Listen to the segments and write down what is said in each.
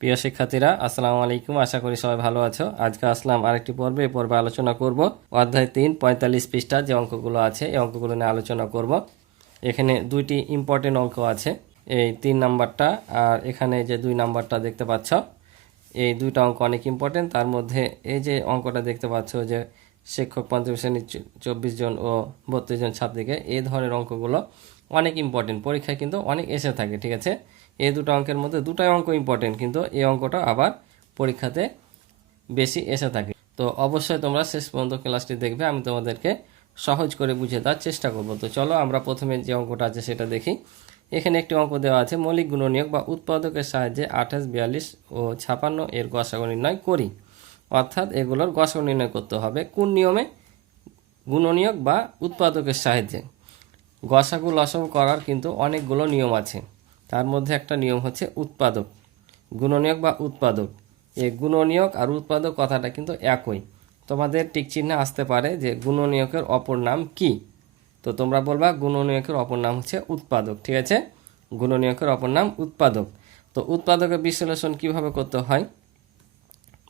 প্রিয় শিক্ষার্থীরা, আসসালামু আলাইকুম। আশা করি সবাই ভালো আছো। আজকে আসলাম আরেকটি পর্বে। এই পর্বে আলোচনা করব অধ্যায় 3 45 পৃষ্ঠা যে অঙ্কগুলো আছে এই অঙ্কগুলো নিয়ে আলোচনা করব। এখানে দুইটি ইম্পর্টেন্ট অঙ্ক আছে, এই 3 নাম্বারটা আর এখানে যে 2 নাম্বারটা দেখতে পাচ্ছ, এই দুইটা অঙ্ক অনেক ইম্পর্টেন্ট। তার মধ্যে এই যে অঙ্কটা দেখতে পাচ্ছ যে শিক্ষক পঞ্চম শ্রেণীর 24 জন ও 32 জন ছাত্রীকে, এই ধরনের অঙ্কগুলো অনেক ইম্পর্টেন্ট, পরীক্ষায় কিন্তু অনেক এসে থাকে। ঠিক আছে, এই দুটো অঙ্কের মধ্যে দুটাই অঙ্ক ইম্পর্টেন্ট, কিন্তু এই অঙ্কটা আবার পরীক্ষাতে বেশি এসে থাকে। তো অবশ্যই তোমরা শেষ পর্যন্ত ক্লাসটি দেখবে, আমি তোমাদেরকে সহজ করে বুঝিয়ে দেওয়ার চেষ্টা করব। তো চলো আমরা প্রথমে যে অঙ্কটা আছে সেটা দেখি। এখানে একটি অঙ্ক দেওয়া আছে, মৌলিক গুণনীয়ক বা উৎপাদকের সাহায্যে 28, 42 ও 56 এর গসাগু নির্ণয় করি। অর্থাৎ এগুলোর গসাগু নির্ণয় করতে হবে কোন নিয়মে? গুণনীয়ক বা উৎপাদকের সাহায্যে। গসাগু লসাগু করার কিন্তু অনেকগুলো নিয়ম আছে, তার মধ্যে একটা নিয়ম হচ্ছে উৎপাদক। গুণনীয়ক বা উৎপাদক, এই গুণনীয়ক আর উৎপাদক কথাটা কিন্তু একই। তোমাদের টিক চিহ্ন আসতে পারে যে গুণনীয়কের অপর নাম কি, তো তোমরা বলবা গুণনীয়কের অপর নাম হচ্ছে উৎপাদক। ঠিক আছে, গুণনীয়কের অপর নাম উৎপাদক। তো উৎপাদকের বিশ্লেষণ কিভাবে করতে হয়,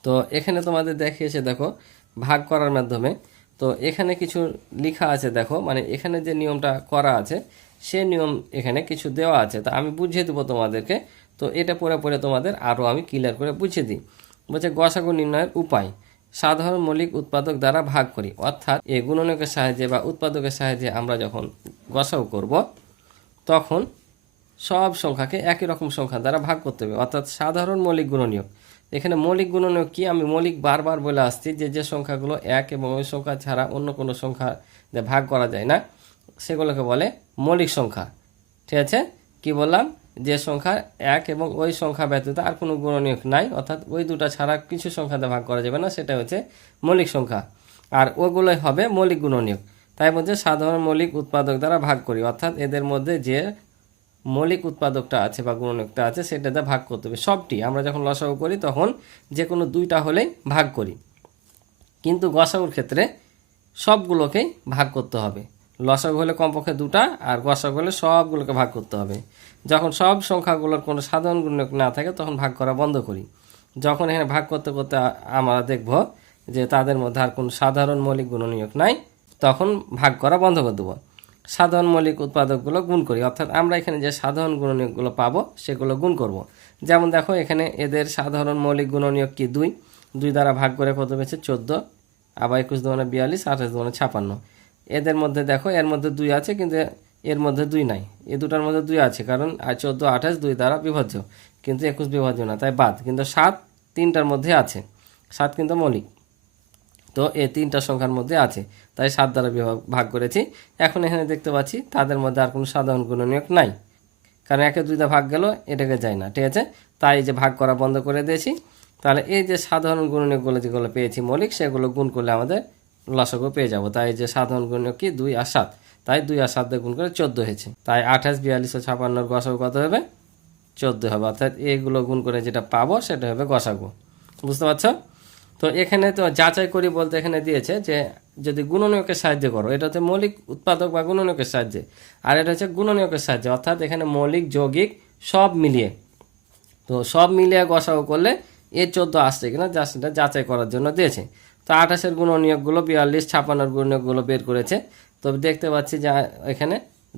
তো এখানে তোমাদের দেখিয়েছে, দেখো ভাগ করার মাধ্যমে। তো এখানে কিছু লেখা আছে, দেখো মানে এখানে যে নিয়মটা করা আছে সে নিয়ম এখানে কিছু দেওয়া আছে, তা আমি বুঝিয়ে দেবো তোমাদেরকে। তো এটা পড়ে পড়ে তোমাদের আরও আমি ক্লিয়ার করে বুঝিয়ে দিই। বলছে গসাগু নির্ণয়ের উপায়, সাধারণ মৌলিক উৎপাদক দ্বারা ভাগ করি। অর্থাৎ এই গুণনীয়কের সাহায্যে বা উৎপাদকের সাহায্যে আমরা যখন গসাগু করব, তখন সব সংখ্যাকে একই রকম সংখ্যা দ্বারা ভাগ করতে হবে, অর্থাৎ সাধারণ মৌলিক গুণনীয়ক। এখানে মৌলিক গুণনীয়ক কি, আমি মৌলিক বারবার বলে আসছি যে যে সংখ্যাগুলো এক এবং ওই সংখ্যা ছাড়া অন্য কোনো সংখ্যা দিয়ে ভাগ করা যায় না সেগুলোকে বলে মৌলিক সংখ্যা। ঠিক আছে, কি বললাম, যে সংখ্যা এক এবং ওই সংখ্যা ব্যতীত আর কোনো গুণনীয়ক নাই, অর্থাৎ ওই দুটা ছাড়া কিছু সংখ্যাতে ভাগ করা যাবে না, সেটা হচ্ছে মৌলিক সংখ্যা। আর ওগুলোই হবে মৌলিক গুণনীয়ক। তাই বলছে সাধারণ মৌলিক উৎপাদক দ্বারা ভাগ করি, অর্থাৎ এদের মধ্যে যে মৌলিক উৎপাদকটা আছে বা গুণনীয়কটা আছে সেটাতে ভাগ করতে হবে সবটি। আমরা যখন লসাগু করি তখন যে কোনো দুইটা হলেই ভাগ করি, কিন্তু গসাগুর ক্ষেত্রে সবগুলোকেই ভাগ করতে হবে। লসাগু হলে কমপক্ষে দুটা, আর গসাগু হলে সবগুলোকে ভাগ করতে হবে। যখন সব সংখ্যাগুলোর কোনো সাধারণ গুণনীয়ক না থাকে তখন ভাগ করা বন্ধ করি। যখন এখানে ভাগ করতে করতে আমরা দেখব যে তাদের মধ্যে আর কোনো সাধারণ মৌলিক গুণনীয়ক নাই, তখন ভাগ করা বন্ধ করে দেবো। সাধারণ মৌলিক উৎপাদকগুলো গুণ করি, অর্থাৎ আমরা এখানে যে সাধারণ গুণনীয়কগুলো পাবো সেগুলো গুণ করব। যেমন দেখো এখানে এদের সাধারণ মৌলিক গুণনীয়ক কি, 2। 2 দ্বারা ভাগ করে কত পেয়েছে, 14। আবার 21 দুগুণে 42, 28 দুগুণে 56। এদের মধ্যে দেখো এর মধ্যে 2 আছে, কিন্তু এর মধ্যে 2 নাই। এই দুটার মধ্যে 2 আছে, কারণ 14, 28 2 দ্বারা বিভাজ্য, কিন্তু 21 বিভাজ্য না, তাই বাদ। কিন্তু 7 তিনটার মধ্যে আছে, 7 কিন্তু মৌলিক, তো এই তিনটা সংখ্যার মধ্যে আছে, তাই 7 দ্বারা ভাগ করেছি। এখন এখানে দেখতে পাচ্ছি তাদের মধ্যে আর কোনো সাধারণ গুণনীয়ক নাই, কারণ 1 2 দিয়ে ভাগ গেল, এটাকে যায় না। ঠিক আছে, তাই যে ভাগ করা বন্ধ করে দিয়েছি। তাহলে এই যে সাধারণ গুণনীয়কগুলো যেগুলো পেয়েছি মৌলিক, সেগুলো গুণ করলে আমাদের লসাগু পেয়ে যাব। তাই যে সাধারণ গুণনীয়ক কি, 2 আর 7, তাই 2 আর 7 দিয়ে গুণ করে 14 হয়েছে। তাই 28, 42 ও 56 গসাগু কত হবে, 14 হবে। অর্থাৎ এইগুলো গুণ করে যেটা পাবো সেটা হবে গসাগু। বুঝতে পারছো? তো এখানে তো যাচাই করি বলতে এখানে দিয়েছে যে যদি গুণনীয়কের সাহায্যে করো, এটা হচ্ছে মৌলিক উৎপাদক বা গুণনীয়কের সাহায্যে, আর এটা হচ্ছে গুণনীয়কের সাহায্যে, অর্থাৎ এখানে মৌলিক যৌগিক সব মিলিয়ে। তো সব মিলিয়ে গসাগু করলে এর 14 আসছে কিনা সেটা যাচাই করার জন্য দিয়েছে। তো 28-এর গুণনীয়কগুলো, 42, 56-এর গুণনীয়কগুলো বের করেছে। তবে দেখতে পাচ্ছি যে এখানে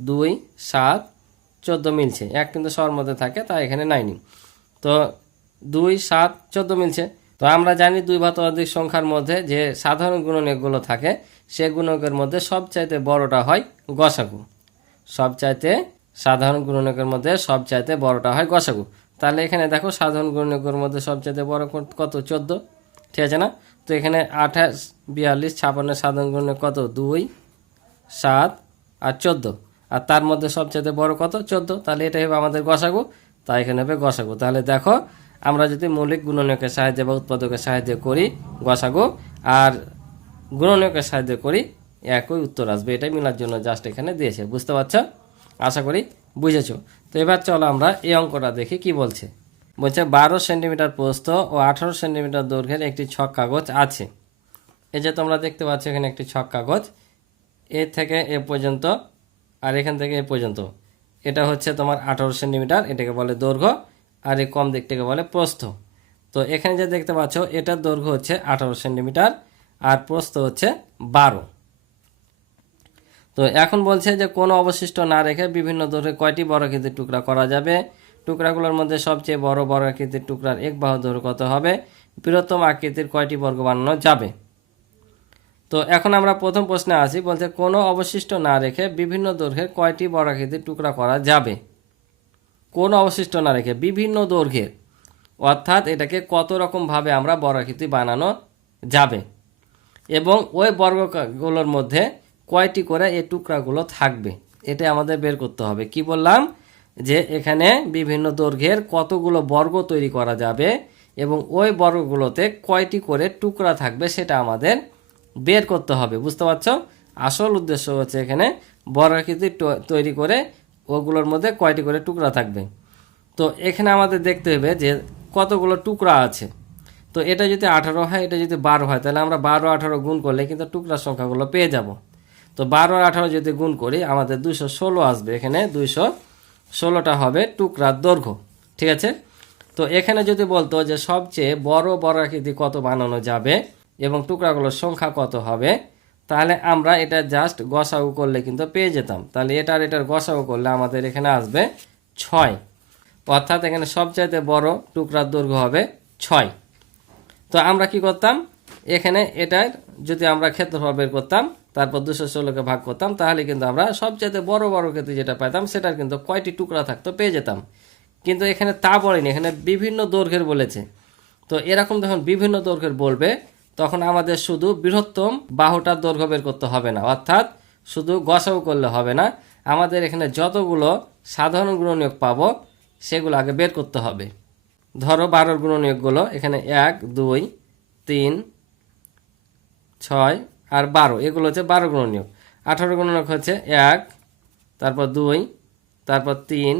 2, 7, 14 মিলছে, এক কিন্তু সবার মধ্যে থাকে, তাই এখানে নাইনি। তো 2, 7, 14 মিলছে। তো আমরা জানি 2 বা ততোধিক সংখ্যার মধ্যে যে সাধারণ গুণনীয়কগুলো থাকে সে গুণকের মধ্যে সবচাইতে বড়টা হয় গসাগু। সবচাইতে সাধারণ গুণনীয়কের মধ্যে সবচাইতে বড়টা হয় গসাগু। তাহলে এখানে দেখো সাধারণ গুণনীয়কের মধ্যে সবচাইতে বড় কত, 14। ঠিক আছে না? তো এখানে 28, 42, 56 সাধারণ গুণনীয়ক কত, 2, 7 আর 14, আর তার মধ্যে সবচাইতে বড় কত, 14। তাহলে এটাই হবে আমাদের গসাগু, তাই এখানে হবে গসাগু। তাহলে দেখো আমরা যদি মৌলিক গুণনীয়কের সাহায্যে বা উৎপাদকের সাহায্যে করি গসাগু, আর গুণনীয়কের সাহায্যে করি, একই উত্তর আসবে। এটাই মিলার জন্য জাস্ট এখানে দিয়েছে। বুঝতে পারছো? আশা করি বুঝেছো। তো এবার চলো আমরা এই অঙ্কটা দেখি কি বলছে। বলছে 12 সেন্টিমিটার প্রস্থ ও 18 সেন্টিমিটার দৈর্ঘ্যের একটি ছক কাগজ আছে। এই যে তোমরা দেখতে পাচ্ছ এখানে একটি ছক কাগজ, এ থেকে এ পর্যন্ত আর এখান থেকে এ পর্যন্ত, এটা হচ্ছে তোমার 18 সেন্টিমিটার, এটাকে বলে দৈর্ঘ্য। আর এই কম দিকটাকে বলে প্রস্থ। তো এখানে যে দেখতে পাচ্ছ এটার দৈর্ঘ্য হচ্ছে 18 সেন্টিমিটার আর প্রস্থ হচ্ছে 12। তো এখন বলছে যে কোনো অবশিষ্ট না রেখে বিভিন্ন দৈর্ঘ্যে কয়টি বর্গাকৃতির টুকরা করা যাবে। টুকরাগুলোর মধ্যে সবচেয়ে বড় বর্গাকৃতির টুকরার এক বাহু দৈর্ঘ্য কত হবে, বৃহত্তম আকৃতির কয়টি বর্গ বানানো যাবে। তো এখন আমরা প্রথম প্রশ্নে আসি, বলছে কোনো অবশিষ্ট না রেখে বিভিন্ন দৈর্ঘ্যের কয়টি বর্গাকৃতির টুকরা করা যাবে। কোনো অবশিষ্ট না রেখে বিভিন্ন দৈর্ঘ্যের, অর্থাৎ এটাকে কত রকমভাবে আমরা বর্গাকৃতি বানানো যাবে এবং ওই বর্গগুলোর মধ্যে কয়টি করে এই টুকরাগুলো থাকবে, এটা আমাদের বের করতে হবে। কি বললাম যে এখানে বিভিন্ন দৈর্ঘ্যের কতগুলো বর্গ তৈরি করা যাবে এবং ওই বর্গগুলোতে কয়টি করে টুকরা থাকবে সেটা আমাদের বের করতে হবে। বুঝতে পারছো? আসল উদ্দেশ্য হচ্ছে এখানে বর্গাকৃতি তৈরি করে ওগুলোর মধ্যে কয়টি করে টুকরা থাকবে। তো এখানে আমাদের দেখতে হবে যে কতগুলো টুকরা আছে। তো এটা যদি 18 হয়, এটা যদি 12 হয়, তাহলে আমরা 12-18 গুণ করলে কিন্তু টুকরার সংখ্যাগুলো পেয়ে যাব। তো 12 আর 18 যদি গুণ করি আমাদের 216 আসবে। এখানে 216টা হবে টুকরার দৈর্ঘ্য। ঠিক আছে? তো এখানে যদি বলতো যে সবচেয়ে বড় বর্গাকৃতি কত বানানো যাবে এবং টুকরাগুলোর সংখ্যা কত হবে, তাহলে আমরা এটা জাস্ট গসাগু করলে কিন্তু পেয়ে যেতাম। তাহলে এটার গসাগু করলে আমাদের এখানে আসবে 6, অর্থাৎ এখানে সবচাইতে বড় টুকরার দৈর্ঘ্য হবে 6। তো আমরা কি করতাম, এখানে এটার যদি আমরা ক্ষেত্রফল বের করতাম, তারপর 216কে ভাগ করতাম, তাহলে কিন্তু আমরা সবচাইতে বড় বর্গক্ষেত্র যেটা পেতাম সেটার কিন্তু কয়টি টুকরা থাকতো পেয়ে যেতাম। কিন্তু এখানে তা বলেনি, এখানে বিভিন্ন দৈর্ঘ্যের বলেছে। তো এরকম যখন বিভিন্ন দৈর্ঘ্যের বলবে তখন আমাদের শুধু বৃহত্তম বাহুটার দৈর্ঘ্য বের করতে হবে না, অর্থাৎ শুধু গসাগু করলে হবে না, আমাদের এখানে যতগুলো সাধারণ গুণনীয়ক পাবো সেগুলো আগে বের করতে হবে। ধরো 12 গুণনীয়কগুলো এখানে 1, 2, 3, 6 আর 12, এগুলো হচ্ছে 12 গুণনীয়ক। 18 গুণনীয়ক হচ্ছে 1, তারপর 2, তারপর 3,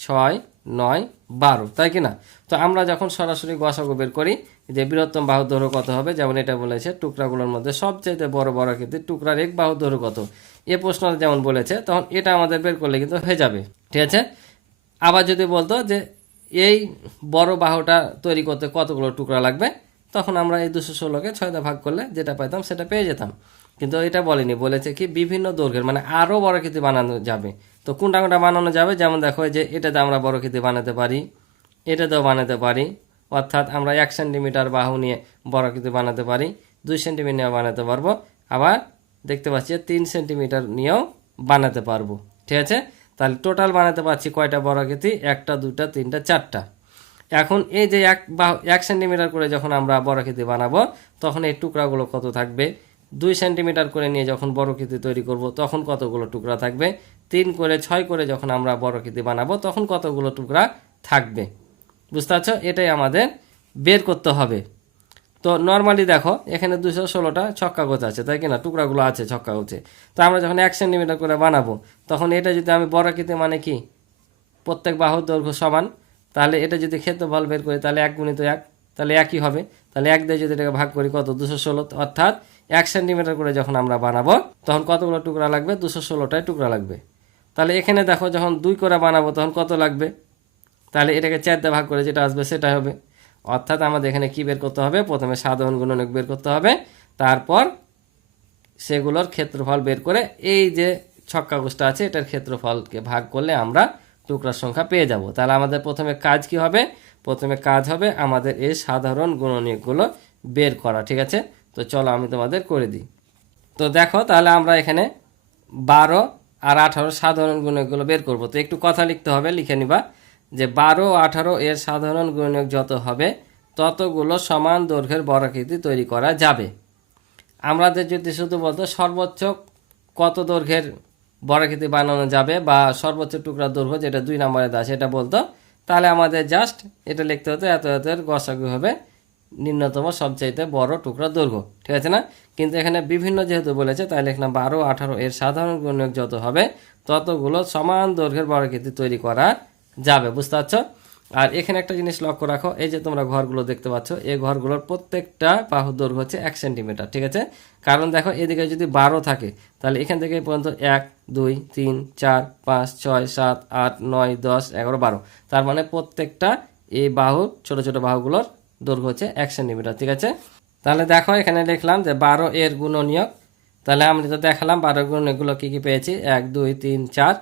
6, 9, 12, তাই কি না? তো আমরা যখন সরাসরি গসাগু বের করি যে বৃহত্তম বাহুর দৈর্ঘ্য কত হবে, যেমন এটা বলেছে টুকরাগুলোর মধ্যে সবচেয়ে বড় বর্গাকৃতির টুকরার এক বাহুর দৈর্ঘ্য কত, এ প্রশ্নটা যেমন বলেছে, তখন এটা আমাদের বের করলে কিন্তু হয়ে যাবে। ঠিক আছে? আবার যদি বলতো যে এই বড় বাহুটা তৈরি করতে কতগুলো টুকরা লাগবে, তখন আমরা এই 216কে 6 দিয়ে ভাগ করলে যেটা পাইতাম সেটা পেয়ে যেতাম। কিন্তু এটা বলেনি, বলেছে কি বিভিন্ন দৈর্ঘ্যের, মানে আরও বর্গাকৃতি বানানো যাবে। তো কোনটা কোনটা বানানো যাবে, যেমন দেখো যে এটাতে আমরা বর্গাকৃতি বানাতে পারি, এটাতেও বানাতে পারি, অর্থাৎ আমরা 1 সেন্টিমিটার বাহু নিয়ে বর্গাকৃতি বানাতে পারি, 2 সেন্টিমিটার নিয়েও বানাতে পারবো, আবার দেখতে পাচ্ছি 3 সেন্টিমিটার নিয়েও বানাতে পারবো। ঠিক আছে? তাহলে টোটাল বানাতে পারছি কয়টা বর্গাকৃতি, 1টা 2টা 3টা 4টা। এখন এই যে 1 সেন্টিমিটার করে যখন আমরা বর্গাকৃতি বানাবো তখন এই টুকরাগুলো কত থাকবে, 2 সেন্টিমিটার করে নিয়ে যখন বর্গাকৃতি তৈরি করব তখন কতগুলো টুকরা থাকবে, 3 করে 6 করে যখন আমরা বর্গাকৃতি বানাবো তখন কতগুলো টুকরা থাকবে। বুঝতে পারছো? এটাই আমাদের বের করতে হবে। তো নর্মালি দেখো এখানে 216টা ছক্কা গোছ আছে, তাই কিনা, টুকরাগুলো আছে ছক্কা গোছে। তো আমরা যখন 1 সেন্টিমিটার করে বানাবো তখন এটা যদি আমি বর্গাকৃতি মানে কি প্রত্যেক বাহুর দৈর্ঘ্য সমান, তাহলে এটা যদি ক্ষেত্রফল বের করি তাহলে 1 গুণিত 1, তাহলে একই হবে। তাহলে 1 দিয়ে যদি এটাকে ভাগ করি কত, 216, অর্থাৎ 1 সেন্টিমিটার করে যখন আমরা বানাবো তখন কতগুলো টুকরা লাগবে, 216টাই টুকরা লাগবে। তাহলে এখানে দেখো যখন 2 করে বানাবো তখন কত লাগবে, তাহলে এটাকে 4 দিয়ে ভাগ করে যেটা আসবে সেটা হবে। অর্থাৎ আমাদের এখানে কি বের করতে হবে, প্রথমে সাধারণ গুণনীয়ক বের করতে হবে, তারপর সেগুলোর ক্ষেত্রফল বের করে এই যে ছক্কা গোষ্ঠটা আছে এটার ক্ষেত্রফলকে ভাগ করলে আমরা টুকরার সংখ্যা পেয়ে যাব। তাহলে আমাদের প্রথমে কাজ কি হবে, প্রথমে কাজ হবে আমাদের এই সাধারণ গুণনীয়কগুলো বের করা। ঠিক আছে? তো চলো আমি তোমাদের করে দিই। তো দেখো তাহলে আমরা এখানে 12 আর 18 সাধারণ গুণনীয়কগুলো বের করব। তো একটু কথা লিখতে হবে, লিখে নিবা যে 12 ও 18 এর সাধারণ গুণনীয়ক যত হবে ততগুলো সমান দৈর্ঘ্যের বর্গাকৃতি তৈরি করা যাবে। আমাদের যদি শুধু বলতো সর্বোচ্চ কত দৈর্ঘ্যের বর্গাকৃতি বানানো যাবে বা সর্বোচ্চ টুকরার দৈর্ঘ্য যেটা 2 নম্বরে দেওয়া সেটা বলতো, তাহলে আমাদের জাস্ট এটা লিখতে হতো এত এর গসাগু হবে নিম্নতম সবচাইতে বড় টুকরার দৈর্ঘ্য। ঠিক আছে না? কিন্তু এখানে বিভিন্ন যেহেতু বলেছে তাই লিখলাম 12 18 এর সাধারণ গুণনীয়ক যত হবে ততগুলো সমান দৈর্ঘ্যের বর্গাকৃতি তৈরি করা যাবে। বুঝতে পারছো? আর এখানে একটা জিনিস লক্ষ্য রাখো, এই যে তোমরা ঘরগুলো দেখতে পাচ্ছ, এই ঘরগুলোর প্রত্যেকটা বাহুর দৈর্ঘ্য হচ্ছে 1 সেন্টিমিটার, ঠিক আছে। কারণ দেখো এদিকে যদি 12 থাকে তাহলে এখান থেকে এই পর্যন্ত 1 2 3 4 5 6 7 8 9 10 11 12, তার মানে প্রত্যেকটা এই বাহু ছোট ছোট বাহুগুলোর দৈর্ঘ্য হচ্ছে 1 সেন্টিমিটার, ঠিক আছে। তাহলে দেখো এখানে লিখলাম যে 12 এর গুণনীয়ক। তাহলে আমরা তো দেখালাম 12 গুণনীয়কগুলো কী কী পেয়েছি, 1 2 3 4,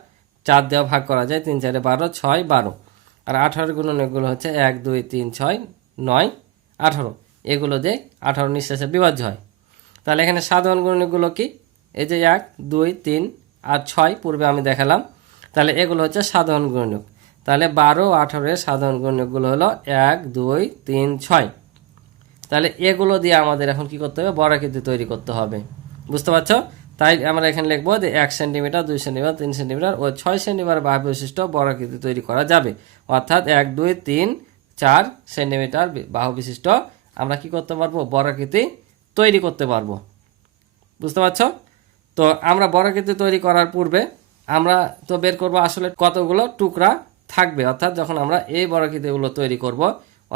4 দেওয়া ভাগ করা যায়, 3 4 12, 6 12। আর 18 গুণনীয়কগুলো হচ্ছে 1 2 3 6 9 18, এগুলো দিয়ে 18 নিঃশেষে বিভাজ্য হয়। তাহলে এখানে সাধারণ গুণনীয়কগুলো কি, এই যে 1 2 3 আর 6 পূর্বে আমি দেখালাম, তাহলে এগুলো হচ্ছে সাধারণ গুণনীয়ক। তাহলে 12 18 এর সাধারণ গুণনীয়কগুলো হলো 1 2 3 6। তাহলে এগুলো দিয়ে আমাদের এখন কি করতে হবে, বর্গাকৃতি তৈরি করতে হবে, বুঝতে পারছো। তাই আমরা এখানে লিখবো যে 1 সেন্টিমিটার 2 সেন্টিমিটার 3 সেন্টিমিটার ও 6 সেন্টিমিটার বাহু বিশিষ্ট বর্গাকৃতি তৈরি করা যাবে। অর্থাৎ 1 2 3 4 সেন্টিমিটার বাহু বিশিষ্ট আমরা কি করতে পারবো, বর্গাকৃতি তৈরি করতে পারবো, বুঝতে পারছো। তো আমরা বর্গাকৃতি তৈরি করার পূর্বে আমরা তো বের করবো আসলে কতগুলো টুকরা থাকবে। অর্থাৎ যখন আমরা এই বর্গাকৃতিগুলো তৈরি করব,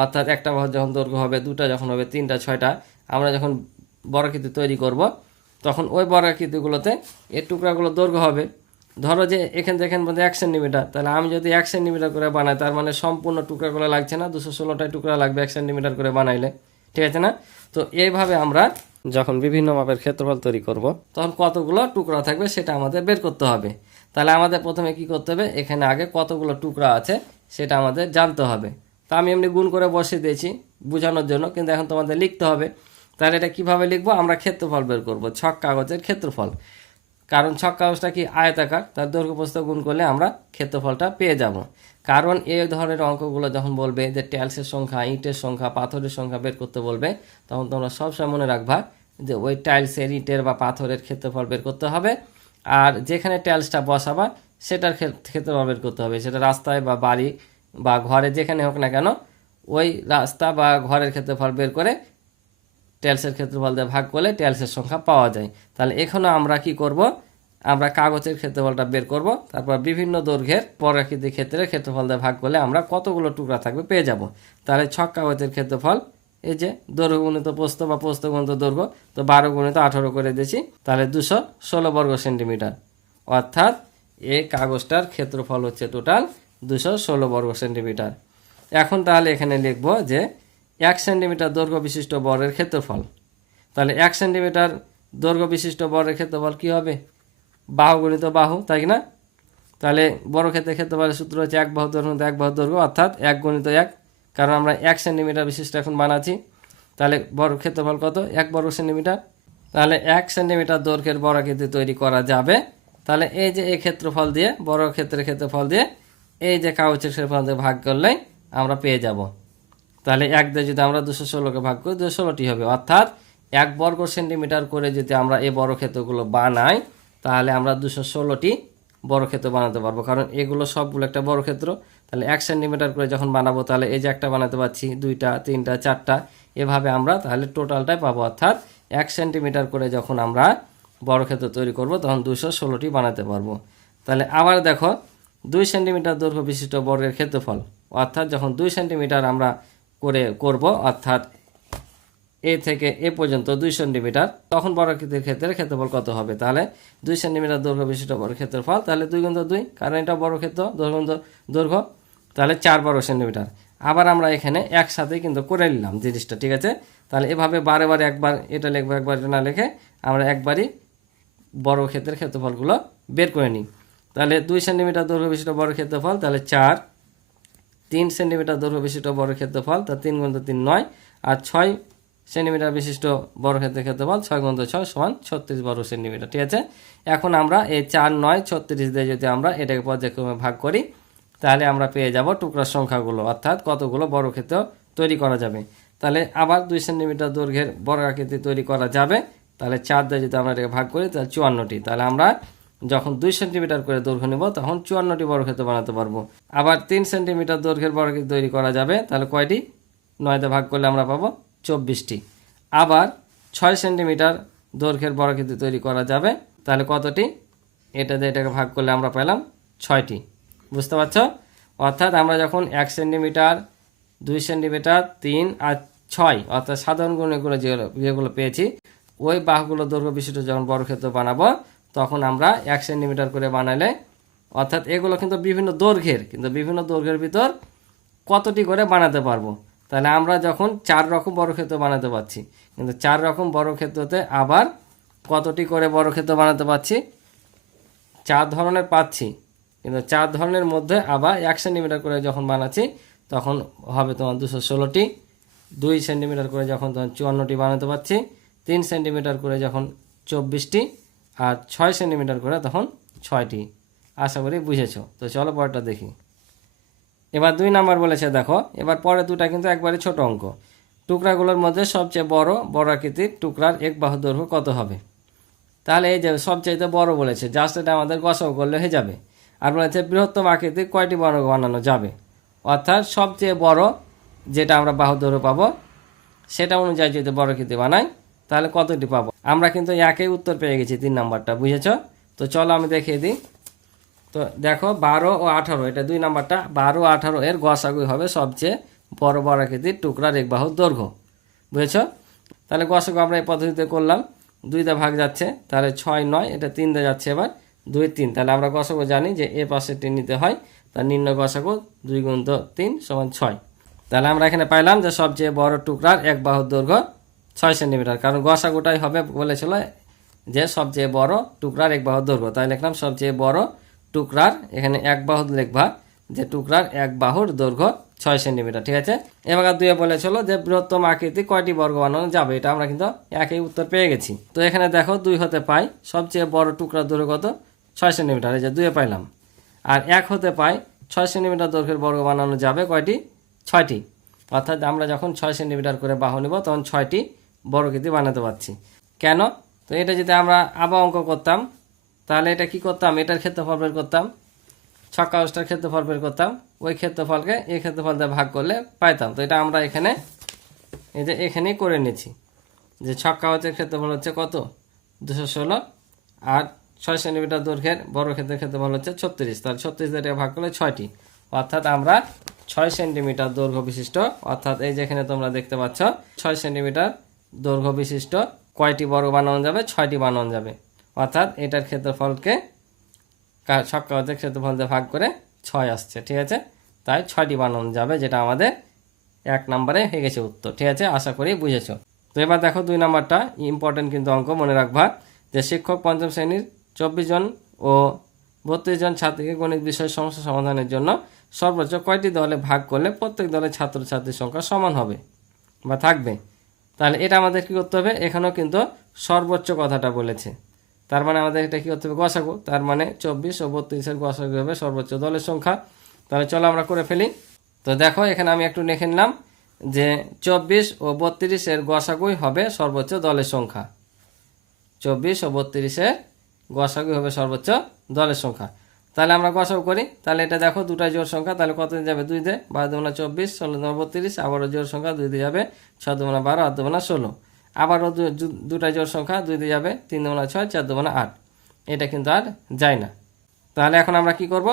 অর্থাৎ একটা বাহু যখন দৈর্ঘ্য হবে, দুটা যখন হবে, তিনটা, ছয়টা, আমরা যখন বর্গাকৃতি তৈরি করব তখন ওই বর্গাকৃতিগুলোতে এই টুকরাগুলো দৈর্ঘ্য হবে। ধরো যে এখান থেকে এখান পর্যন্ত 1 সেন্টিমিটার, তাহলে আমি যদি 1 সেন্টিমিটার করে বানাই তার মানে সম্পূর্ণ টুকরাগুলো লাগছে না, 216টাই টুকরা লাগবে 1 সেন্টিমিটার করে বানাইলে, ঠিক আছে না। তো এইভাবে আমরা যখন বিভিন্ন মাপের ক্ষেত্রফল তৈরি করব তখন কতগুলো টুকরা থাকবে সেটা আমাদের বের করতে হবে। তাহলে আমাদের প্রথমে কি করতে হবে, এখানে আগে কতগুলো টুকরা আছে সেটা আমাদের জানতে হবে। তা আমি এমনি গুণ করে বসিয়ে দিয়েছি বোঝানোর জন্য, কিন্তু এখন তোমাদের লিখতে হবে। তাহলে এটা কিভাবে লিখবো, আমরা ক্ষেত্রফল বের করব, ছক কাগজের ক্ষেত্রফল। কারণ ছক কাগজটা কি আয়তাকার, তার দৈর্ঘ্য প্রস্থ গুণ করলে আমরা ক্ষেত্রফলটা পেয়ে যাব। কারণ এই ধরনের অঙ্কগুলো যখন বলবে যে টাইলসের সংখ্যা, ইটের সংখ্যা, পাথরের সংখ্যা বের করতে বলবে, তখন তোমরা সবসময় মনে রাখবা যে ওই টাইলসের, ইটের বা পাথরের ক্ষেত্রফল বের করতে হবে। আর যেখানে টাইলসটা বসাবা সেটার ক্ষেত্রফল বের করতে হবে, সেটা রাস্তায় বা বাড়ি বা ঘরে যেখানে হোক না কেন, ওই রাস্তা বা ঘরের ক্ষেত্রফল বের করে টাইলসের ক্ষেত্রফল দিয়ে ভাগ করলে টাইলসের সংখ্যা পাওয়া যায়। তাহলে এখানে আমরা কি করব, আমরা কাগজের ক্ষেত্রফলটা বের করব, তারপর বিভিন্ন দৈর্ঘ্যের বর্গাকৃতির ক্ষেত্রে ক্ষেত্রফল দিয়ে ভাগ করলে আমরা কতগুলো টুকরা থাকবে পেয়ে যাব। তাহলে ছক কাগজের ক্ষেত্রফল, এই যে দৈর্ঘ্য গুণিত প্রস্থ বা প্রস্থ গুণিত দৈর্ঘ্য, তো 12 গুণিত 18 করে দিয়েছি, তাহলে 216 বর্গ সেন্টিমিটার। অর্থাৎ এই কাগজটার ক্ষেত্রফল হচ্ছে টোটাল 216 বর্গ সেন্টিমিটার। এখন তাহলে এখানে লিখব যে 1 সেন্টিমিটার দৈর্ঘ্য বিশিষ্ট বর্গের ক্ষেত্রফল। তাহলে 1 সেন্টিমিটার দৈর্ঘ্য বিশিষ্ট বর্গের ক্ষেত্রফল কি হবে, বাহু গুণিত বাহু, তাই না। তাহলে বর্গক্ষেত্রের ক্ষেত্রফলের সূত্র হচ্ছে 1 বাহু দৈর্ঘ্য 1 বাহু দৈর্ঘ্য, অর্থাৎ 1 গুণিত 1, কারণ আমরা 1 সেন্টিমিটার বিশিষ্ট এখন বানাচ্ছি। তাহলে বর্গক্ষেত্রফল কত, 1 বর্গ সেন্টিমিটার। তাহলে 1 সেন্টিমিটার দৈর্ঘ্যের বর্গাকৃতি তৈরি করা যাবে। তাহলে এই যে এই ক্ষেত্রফল দিয়ে, বর্গক্ষেত্রের ক্ষেত্রফল দিয়ে এই যে কাগজের ক্ষেত্রফল দিয়ে ভাগ করলেই আমরা পেয়ে যাব। তাহলে 1 দিয়ে যদি আমরা 216কে ভাগ করি 216টি হবে। অর্থাৎ 1 বর্গ সেন্টিমিটার করে যদি আমরা এই বর্গক্ষেত্রগুলো বানাই তাহলে আমরা 216টি বর্গক্ষেত্র বানাতে পারবো, কারণ এগুলো সবগুলো একটা বর্গক্ষেত্র। তাহলে 1 সেন্টিমিটার করে যখন বানাবো তাহলে এই যে একটা বানাতে পারছি, 2টা 3টা 4টা, এভাবে আমরা তাহলে টোটালটাই পাবো। অর্থাৎ 1 সেন্টিমিটার করে যখন আমরা বর্গক্ষেত্র তৈরি করব তখন 216টি বানাতে পারবো। তাহলে আবার দেখো 2 সেন্টিমিটার দৈর্ঘ্য বিশিষ্ট বর্গের ক্ষেত্রফল, অর্থাৎ যখন 2 সেন্টিমিটার আমরা করব, অর্থাৎ এ থেকে এ পর্যন্ত 2 সেন্টিমিটার, তখন বর্গাকৃতির ক্ষেত্রে ক্ষেত্রফল কত হবে। তাহলে 2 সেন্টিমিটার দৈর্ঘ্য বিশিষ্ট বর্গের ক্ষেত্রফল, তাহলে 2 গুণ 2, কারণ এটা বর্গক্ষেত্র, দৈর্ঘ্য, তাহলে 4 বর্গ সেন্টিমিটার। আবার আমরা এখানে একসাথে কিন্তু করে নিলাম জিনিসটা, ঠিক আছে। তাহলে এভাবে বারে বারে একবার এটা লিখবো, একবার এটা না লিখে আমরা একবারই বর্গক্ষেত্রের ক্ষেত্রফলগুলো বের করে নিই। তাহলে 2 সেন্টিমিটার দৈর্ঘ্য বিশিষ্ট বর্গক্ষেত্রফল, তাহলে 4, 3 সেন্টিমিটার দৈর্ঘ্য বিশিষ্ট বর্গক্ষেত্রফল, তা 3 গুণ 3 9, আর 6 সেন্টিমিটার বিশিষ্ট বর্গক্ষেত্রের ক্ষেত্রফল 6 গুণ 6 সমান 36 বর্গ সেন্টিমিটার, ঠিক আছে। এখন আমরা এই 4 9 36 দিয়ে যদি আমরা এটাকে পর্যায়ক্রমে ভাগ করি তাহলে আমরা পেয়ে যাব টুকরার সংখ্যাগুলো, অর্থাৎ কতগুলো বর্গক্ষেত্র তৈরি করা যাবে। তাহলে আবার 2 সেন্টিমিটার দৈর্ঘ্যের বর্গাকৃতি তৈরি করা যাবে। তাহলে 4 দিয়ে যদি আমরা এটাকে ভাগ করি তাহলে 54টি। তাহলে আমরা যখন 2 সেন্টিমিটার করে দৈর্ঘ্য নেব তখন 54টি বর্গক্ষেত্র বানাতে পারবো। আবার 3 সেন্টিমিটার দৈর্ঘ্যের বর্গাকৃতি তৈরি করা যাবে, তাহলে কয়টি, 9 দিয়ে ভাগ করলে আমরা পাবো 24টি। আবার 6 সেন্টিমিটার দৈর্ঘ্যের বর্গাকৃতি তৈরি করা যাবে, তাহলে কতটি, এটা দিয়ে এটাকে ভাগ করলে আমরা পেলাম 6টি, বুঝতে পারছো। অর্থাৎ আমরা যখন 1 সেন্টিমিটার, 2 সেন্টিমিটার, 3 আর 6 অর্থাৎ সাধারণ গুণগুলো যেগুলো পেয়েছি, ওই বাহুগুলো দৈর্ঘ্য বিশিষ্ট যখন বর্গক্ষেত্র বানাবো তখন আমরা 1 সেন্টিমিটার করে বানালে, অর্থাৎ এগুলো কিন্তু বিভিন্ন দৈর্ঘ্যের, কিন্তু বিভিন্ন দৈর্ঘ্যের ভিতর কতটি করে বানাতে পারবো। তাহলে আমরা যখন 4 রকম বর্গক্ষেত্র বানাতে পারছি, কিন্তু 4 রকম বর্গক্ষেত্রতে আবার কতটি করে বর্গক্ষেত্র বানাতে পারছি, 4 ধরনের পাচ্ছি, কিন্তু 4 ধরনের মধ্যে আবার 1 সেন্টিমিটার করে যখন বানাচ্ছি তখন হবে তোমার 216টি, 2 সেন্টিমিটার করে যখন তখন 54টি বানাতে পারছি, 3 সেন্টিমিটার করে যখন 24টি, আর 6 সেন্টিমিটার করে তখন 6টি। আশা করি বুঝেছো। তো চলো পরেরটা দেখি। এবার 2 নাম্বার বলেছে, দেখো এবার পরে দুটা কিন্তু একবারে ছোট অঙ্ক। টুকরাগুলোর মধ্যে সবচেয়ে বড় আকৃতির টুকরার এক বাহু দৈর্ঘ্য কত হবে। তাহলে এই যে সবচাইতে বড় বলেছে, জাস্ট এটা আমাদের গসাগু করলে হয়ে যাবে। আর বলেছে বৃহত্তম আকৃতির কয়টি বর্গ বানানো যাবে, অর্থাৎ সবচেয়ে বড় যেটা আমরা বাহু দৈর্ঘ্য পাবো সেটা অনুযায়ী যদি বড় আকৃতি বানাই তাহলে কতটি পাবো। আমরা কিন্তু একই উত্তর পেয়ে গেছি 3 নাম্বারটা, বুঝেছো। তো চলো আমি দেখিয়ে দিই। তো দেখো 12 ও 18, এটা 2 নাম্বারটা, 12 ও 18 এর গসাগুই হবে সবচেয়ে বড় আকৃতির টুকরার এক বাহুর দৈর্ঘ্য, বুঝেছো। তাহলে গসাগু আমরা এই পদ্ধতিতে করলাম, 2 দিয়ে ভাগ যাচ্ছে, তাহলে 6 9, এটা 3 দিয়ে যাচ্ছে, এবার 2 3। তাহলে আমরা গসাগু জানি যে এ পাশে 3 নিতে হয়, তার নির্ণয় গসাগু 2 × 3 = 6। তাহলে আমরা এখানে পাইলাম যে সবচেয়ে বড় টুকরার এক বাহুর দৈর্ঘ্য 6 সেন্টিমিটার, কারণ গসাগুটাই হবে বলেছিল যে সবচেয়ে বড় টুকরার এক বাহুর দৈর্ঘ্য। তাই লিখলাম সবচেয়ে বড় টুকরার, এখানে এক বাহু লিখবা, যে টুকরার এক বাহুর দৈর্ঘ্য 6 সেন্টিমিটার, ঠিক আছে। এবার 2 বলেছিল যে বৃহত্তম আকৃতি কয়টি বর্গ বানানো যাবে, এটা আমরা কিন্তু একই উত্তর পেয়ে গেছি। তো এখানে দেখো 2 হতে পাই সবচেয়ে বড় টুকরার দৈর্ঘ্য কত, 6 সেন্টিমিটার, এই যে 2 পাইলাম। আর 1 হতে পাই 6 সেন্টিমিটার দৈর্ঘ্যের বর্গ বানানো যাবে কয়টি, 6টি। অর্থাৎ আমরা যখন 6 সেন্টিমিটার করে বাহু নেব তখন 6টি বর্গকৃতি বানাতে পারছি। কেন? তো এটা যদি আমরা আবার অঙ্ক করতাম তাহলে এটা কি করতাম, এটার ক্ষেত্রফল বের করতাম, ছক্কা অষ্টার ক্ষেত্রফল বের করতাম, ওই ক্ষেত্রফলকে এই ক্ষেত্রফল দিয়ে ভাগ করলে পাইতাম। তো এটা আমরা এখানে এই যে এখানেই করে নিয়েছি, যে ছক্কা হচ্ছে ক্ষেত্রফল হচ্ছে কত, 216, আর 6 সেন্টিমিটার দৈর্ঘ্যের বর্গক্ষেত্রের ক্ষেত্রফল হচ্ছে 36, তাহলে 36 দিয়ে ভাগ করলে 6টি। অর্থাৎ আমরা 6 সেন্টিমিটার দৈর্ঘ্য বিশিষ্ট, অর্থাৎ এই যেখানে তোমরা দেখতে পাচ্ছ 6 সেন্টিমিটার দৈর্ঘ্য বিশিষ্ট কয়টি বর্গ বানানো যাবে, 6টি বানানো যাবে। অর্থাৎ এটার ক্ষেত্রফলকে ছক্কা হচ্ছে ক্ষেত্রফল দিয়ে ভাগ করে 6 আসছে, ঠিক আছে। তাই 6টি বানানো যাবে, যেটা আমাদের 1 নম্বরে হয়ে গেছে উত্তর, ঠিক আছে। আশা করি বুঝেছো। তো এবার দেখো 2 নাম্বারটা ইম্পর্টেন্ট কিন্তু অঙ্ক, মনে রাখবা যে শিক্ষক 5ম শ্রেণীর 24 জন ও 32 জন ছাত্রীকে গণিত বিষয়ের সমস্যা সমাধানের জন্য সর্বোচ্চ কয়টি দলে ভাগ করলে প্রত্যেক দলের ছাত্রছাত্রীর সংখ্যা সমান হবে বা থাকবে। তাহলে এটা আমাদের কি করতে হবে, এখানেও কিন্তু সর্বোচ্চ কথাটা বলেছে, তার মানে আমাদের এটা কি করতে হবে, গসাগু। তার মানে 24 ও 32-এর গসাগু হবে সর্বোচ্চ দলের সংখ্যা। তাহলে চলো আমরা করে ফেলি। তো দেখো এখানে আমি একটু লিখে নিলাম যে 24 ও 32-এর গসাগুই হবে সর্বোচ্চ দলের সংখ্যা, 24 ও 32-এর গসাগু হবে সর্বোচ্চ দলের সংখ্যা। তাহলে আমরা গসাগু করি, তাহলে এটা দেখো দুটাই জোড় সংখ্যা, তাহলে কত যাবে 2 দিয়ে, 12 × 24, 16 × 32, আবারও জোড় সংখ্যা 2 দিয়ে যাবে, 6 × 12, 8 × 16, আবারও দুটাই জোড় সংখ্যা 2 দিয়ে যাবে, 3 × 6, 4 × 8, এটা কিন্তু আর যায় না। তাহলে এখন আমরা কি করব,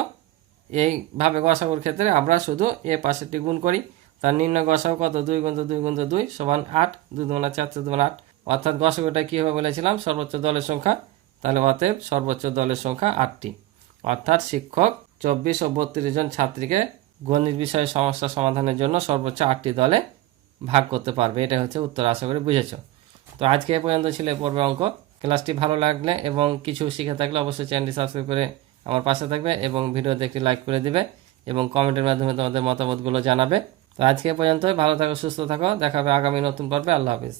এইভাবে গসাগুর ক্ষেত্রে আমরা শুধু এ পাশেরটি গুণ করি, তার নির্ণয় গসাগু কত, 2 × 2 × 2 = 8, 2 × 4, 4 × 8, অর্থাৎ গসাগুটা কী হবে বলেছিলাম, সর্বোচ্চ দলের সংখ্যা। তাহলে অতএব সর্বোচ্চ দলের সংখ্যা 8টি। অর্থাৎ শিক্ষক 24 ও 32 জন ছাত্রীকে গণিত বিষয়ে সমস্যা সমাধানের জন্য সর্বোচ্চ 8টি দলে ভাগ করতে পারবে, এটা হচ্ছে উত্তর। আশা করি বুঝেছো। তো আজকে এ পর্যন্ত ছিল এই পর্বের অঙ্ক। ক্লাসটি ভালো লাগলে এবং কিছু শিখে থাকলে অবশ্যই চ্যানেলটি সাবস্ক্রাইব করে আমার পাশে থাকবে এবং ভিডিওতে একটি লাইক করে দিবে এবং কমেন্টের মাধ্যমে তোমাদের মতামতগুলো জানাবে। তো আজকে এ পর্যন্তই, ভালো থাকো, সুস্থ থাকো, দেখা হবে আগামী নতুন পর্বে। আল্লাহ হাফিজ।